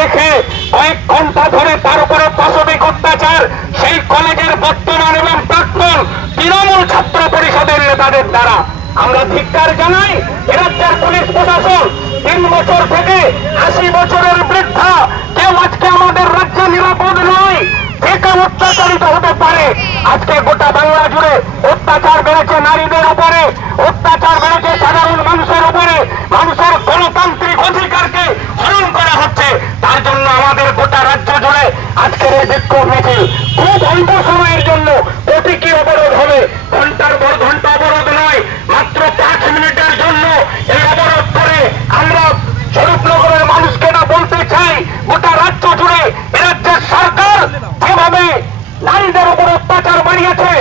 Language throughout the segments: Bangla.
রেখে কয়েক ঘন্টা ধরে তার উপরে পাশবিক অত্যাচার সেই কলেজের বর্তমান এবং প্রাক্তন তৃণমূল ছাত্র পরিষদের নেতাদের দ্বারা আমরা ধিক্কার জানাই। রাজ্যের পুলিশ প্রশাসন 3 বছর থেকে 80 বছরের বৃদ্ধা কেউ আজকে আমাদের রাজ্যে নিরাপদ নয়, যে কেউ অত্যাচারিত হতে পারে। আজকে গোটা বাংলা জুড়ে অত্যাচার বেড়েছে নারীদের উপরে, অত্যাচার বেড়েছে সাধারণ মানুষের উপরে, মানুষের গণতান্ত্রিক অধিকারকে হরণ করা হচ্ছে। তার জন্য আমাদের গোটা রাজ্য জুড়ে আজকের এই বিক্ষোভ মিছিল খুব অল্প সময়ের জন্য প্রতীকী অবরোধ হবে। ঘন্টার পর ঘন্টা অবরোধ নয়, মাত্র 5 মিনিটের জন্য এই অবরোধ করে আমরা স্বরূপনগরের মানুষকে না বলতে চাই, গোটা রাজ্য জুড়ে এ রাজ্যের সরকার যেভাবে নারীদের উপর অত্যাচার বাড়িয়েছে,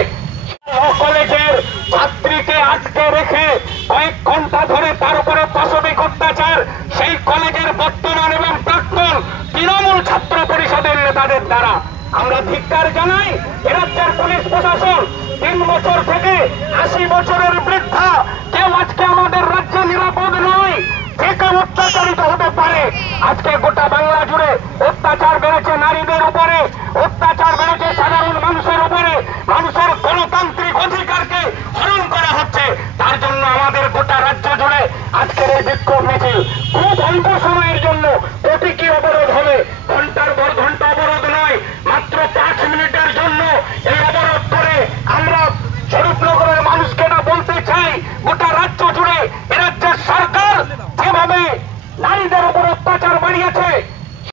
কলেজের ছাত্রীকে আটকে রেখে কয়েক ঘন্টা ধরে তার উপরে পাশবিক অত্যাচার সেই কলেজের বর্তমান এবং প্রাক্তন তৃণমূল ছাত্র পরিষদের নেতাদের দ্বারা আমরা ধিক্কার জানাই। রাজ্যের পুলিশ প্রশাসন 3 বছর থেকে 80 বছরের বৃদ্ধা কেউ আজকে আমাদের রাজ্যে নিরাপদ নয়, যে কেউ অত্যাচারিত হতে পারে। আজকে গোটা বাংলা জুড়ে অত্যাচার বেড়েছে নারীদের উপরে, অত্যাচার বেড়েছে সাধারণ মানুষের উপরে, মানুষের গণতান্ত্রিক অধিকারকে হরণ করা হচ্ছে। তার জন্য আমাদের গোটা রাজ্য জুড়ে আজকের এই বিক্ষোভ মিছিল খুব অল্প সময়ের জন্য